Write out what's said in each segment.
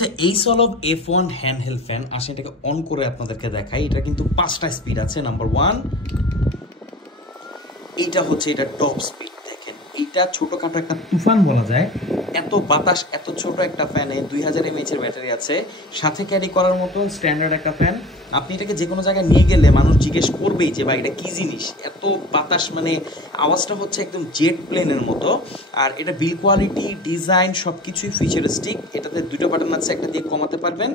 আচ্ছা, এই solve F1 handheld fan আসে, এটাকে অন করে আপনাদেরকে দেখাই। এটা কিন্তু 5টা স্পিড আছে। নাম্বার 1, এইটা হচ্ছে এটা টপ স্পিড। দেখেন এইটা ছোটখাটো একটা তুফান বলা যায়। এত বাতাস, এত ছোট একটা ফ্যানে 2000 mAh এর ব্যাটারি আছে, সাথে ক্যারি করার মতো স্ট্যান্ডার্ড একটা ফ্যান। আপনি এটাকে যে কোনো জায়গায় নিয়ে গেলে মানুষ জিজ্ঞেস করবেই যে ভাই এটা কী জিনিস, এত বাতাস, মানে আওয়াজটা হচ্ছে একদম জেট প্লেনের মতো। আর এটা বিল কোয়ালিটি, ডিজাইন সব কিছুই ফিচারিস্টিক। এটাতে 2টা বাটন আছে, একটা দিয়ে কমাতে পারবেন,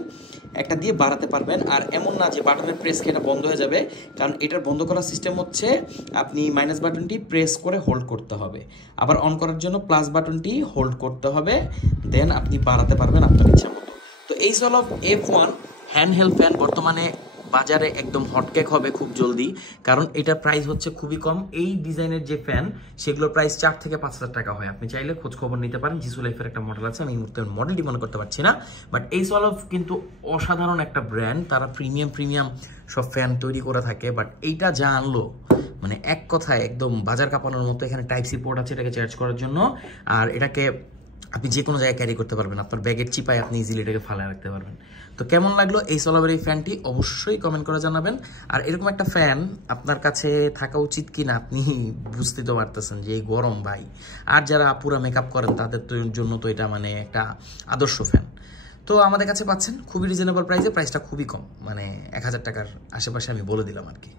একটা দিয়ে বাড়াতে পারবেন। আর এমন না যে বাটনের প্রেস খেয়ে এটা বন্ধ হয়ে যাবে, কারণ এটার বন্ধ করার সিস্টেম হচ্ছে আপনি মাইনাস বাটনটি প্রেস করে হোল্ড করতে হবে, আবার অন করার জন্য প্লাস বাটনটি হোল্ড করতে হবে, দেন আপনি বাড়াতে পারবেন আপনার ইচ্ছা মতো। তো এই সলভ F1 হ্যান্ডহেল্ড ফ্যান বর্তমানে বাজারে একদম হটকেক হবে খুব জলদি, কারণ এটার প্রাইস হচ্ছে খুবই কম। এই ডিজাইনের যে ফ্যান সেগুলোর প্রাইস 4 থেকে 5,000 টাকা হয়। আপনি চাইলে খোঁজ খবর নিতে পারেন। জিসু লাইফের একটা মডেল আছে, আমি এই মুহূর্তে মডেলটি মনে করতে পারছি না, বাট এই সলভ কিন্তু অসাধারণ একটা ব্র্যান্ড। তারা প্রিমিয়াম সব ফ্যান তৈরি করে থাকে, বাট এইটা যা আনলো মানে এক কথায় একদম বাজার কাঁপানোর মতো। এখানে টাইপ সি পোর্ট আছে এটাকে চার্জ করার জন্য, আর এটাকে আপনি যে কোনো জায়গায় ক্যারি করতে পারবেন। আপনার ব্যাগের চিপায় আপনি ইজিলি এটাকে ফালায় রাখতে পারবেন। তো কেমন লাগলো এই সলভের এই ফ্যানটি অবশ্যই কমেন্ট করে জানাবেন। আর এরকম একটা ফ্যান আপনার কাছে থাকা উচিত কিনা আপনি বুঝতে তো পারতেছেন যে এই গরম ভাই। আর যারা পুরা মেকআপ করেন তাদের জন্য তো এটা মানে একটা আদর্শ ফ্যান। তো আমাদের কাছে পাচ্ছেন খুবই রিজনেবল প্রাইসে, প্রাইসটা খুবই কম, মানে 1000 টাকার আশেপাশে আমি বলে দিলাম আর কি।